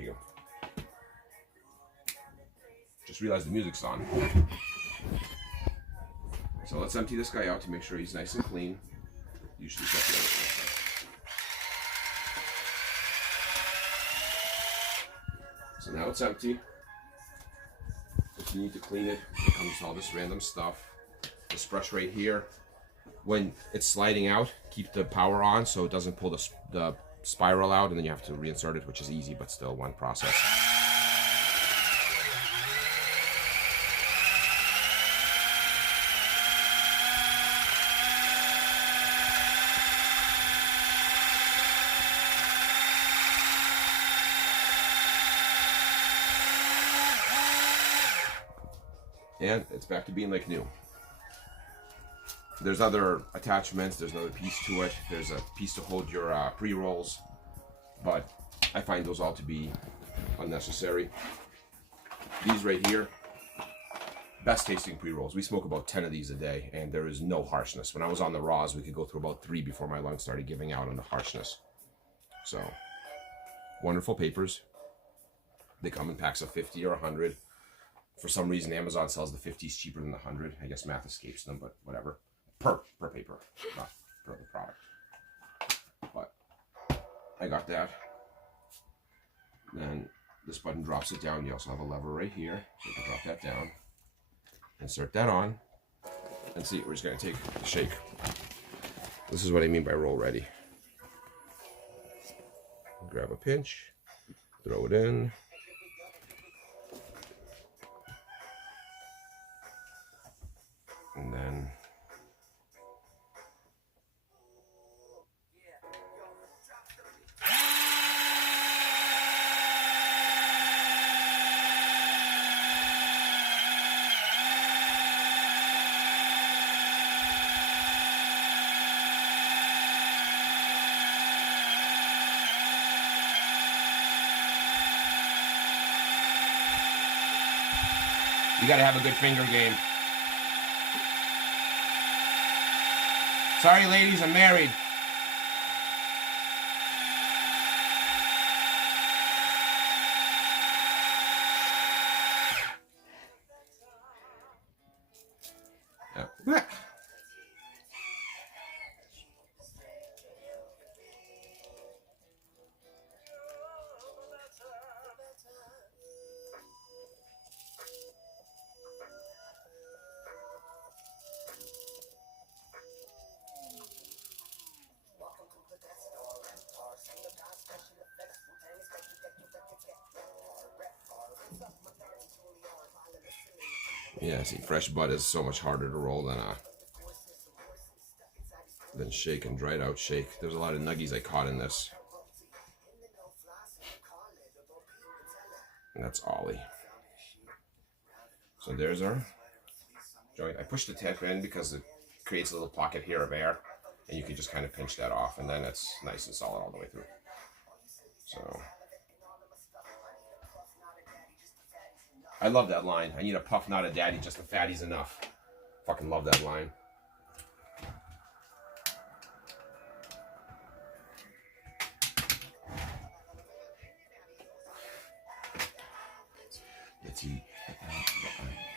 you go. Just realized the music's on. So let's empty this guy out to make sure he's nice and clean. Usually check the other one. So now it's empty. If you need to clean it, it comes with all this random stuff. This brush right here, when it's sliding out, keep the power on so it doesn't pull the spiral out, and then you have to reinsert it, which is easy, but still one process. And it's back to being like new. There's other attachments, there's another piece to it, there's a piece to hold your pre-rolls, but I find those all to be unnecessary. These right here, best tasting pre-rolls. We smoke about 10 of these a day, and there is no harshness. When I was on the raws, we could go through about 3 before my lungs started giving out on the harshness. So, wonderful papers. They come in packs of 50 or 100. For some reason, Amazon sells the 50s cheaper than the 100. I guess math escapes them, but whatever. Per paper, not per the product. But I got that. Then this button drops it down. You also have a lever right here, so you can drop that down. Insert that on. And see, we're just going to take the shake. This is what I mean by roll ready. Grab a pinch, throw it in. And then you gotta have a good finger game. Sorry, ladies, I'm married. Yeah. Yeah, see, fresh bud is so much harder to roll than shake and dried out shake. There's a lot of nuggies I caught in this. And that's Ollie. So there's our joint. I pushed the tip in because it creates a little pocket here of air, and you can just kind of pinch that off, and then it's nice and solid all the way through. So I love that line. I need a puff, not a daddy, just a fatty's enough. Fucking love that line. Let's see.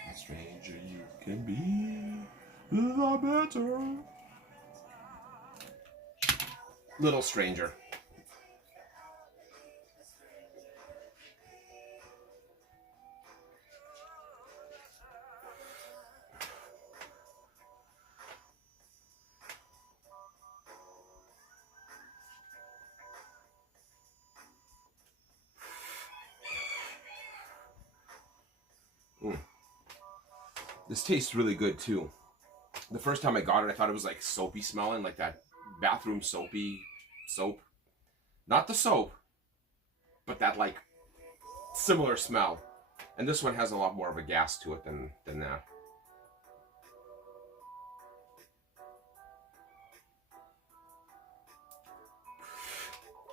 The stranger you can be, the better. Little stranger. This tastes really good too. The first time I got it, I thought it was like soapy smelling, like that bathroom soapy soap. Not the soap, but that like similar smell. And this one has a lot more of a gas to it than that.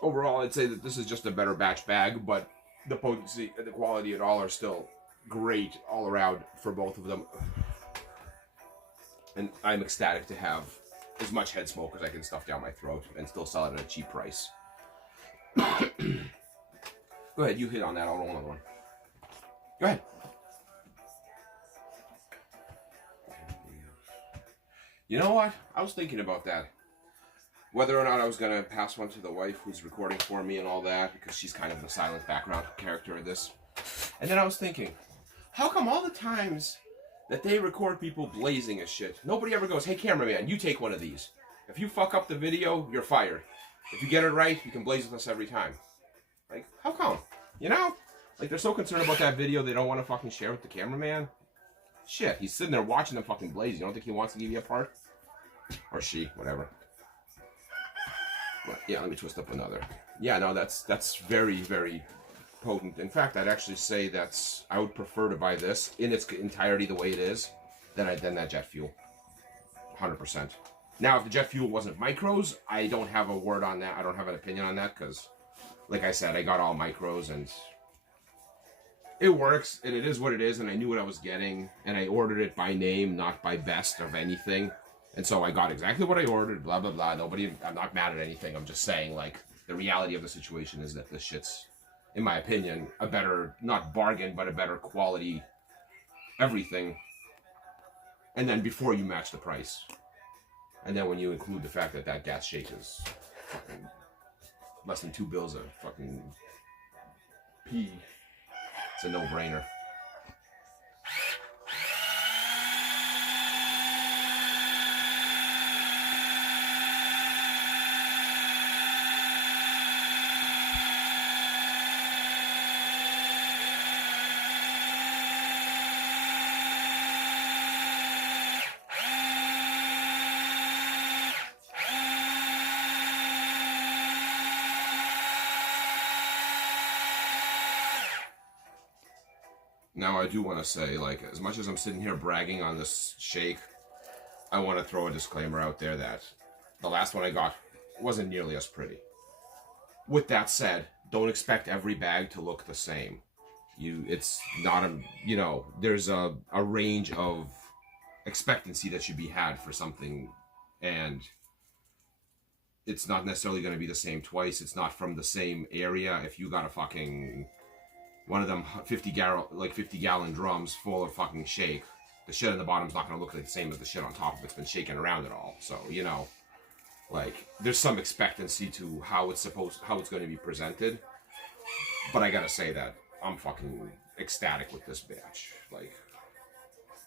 Overall, I'd say that this is just a better batch bag, but the potency and the quality at all are still great all around for both of them. And I'm ecstatic to have as much head smoke as I can stuff down my throat and still sell it at a cheap price. Go Go ahead, you hit on that. I'll roll another one. Go ahead. You know what? I was thinking about that. Whether or not I was going to pass one to the wife who's recording for me and all that, because she's kind of the silent background character of this. And then I was thinking, how come all the times that they record people blazing as shit, nobody ever goes, hey cameraman, you take one of these. If you fuck up the video, you're fired. If you get it right, you can blaze with us every time. Like, how come? You know? Like, they're so concerned about that video, they don't want to fucking share with the cameraman. Shit, he's sitting there watching them fucking blaze. You don't think he wants to give you a part? Or she, whatever. But, yeah, let me twist up another. Yeah, no, that's very, very potent. In fact, I'd actually say I would prefer to buy this in its entirety the way it is than that jet fuel. 100%. Now, if the jet fuel wasn't micros, I don't have a word on that. I don't have an opinion on that because, like I said, I got all micros and it works and it is what it is and I knew what I was getting and I ordered it by name, not by best of anything. And so I got exactly what I ordered, blah, blah, blah. I'm not mad at anything. I'm just saying, like, the reality of the situation is that this shit's, in my opinion, a better, not bargain, but a better quality everything. And then before you match the price. And then when you include the fact that that gas shake is fucking less than $2 a fucking pee, it's a no-brainer. Now, I do want to say, like, as much as I'm sitting here bragging on this shake, I want to throw a disclaimer out there that the last one I got wasn't nearly as pretty. With that said, don't expect every bag to look the same. It's not a, you know, there's a range of expectancy that should be had for something, and it's not necessarily going to be the same twice. It's not from the same area. If you got a fucking one of them 50 gallon drums full of fucking shake, the shit on the bottom's not going to look like the same as the shit on top if it's been shaken around at all. So, you know, like, there's some expectancy to how it's going to be presented. But I gotta say that I'm fucking ecstatic with this batch. Like,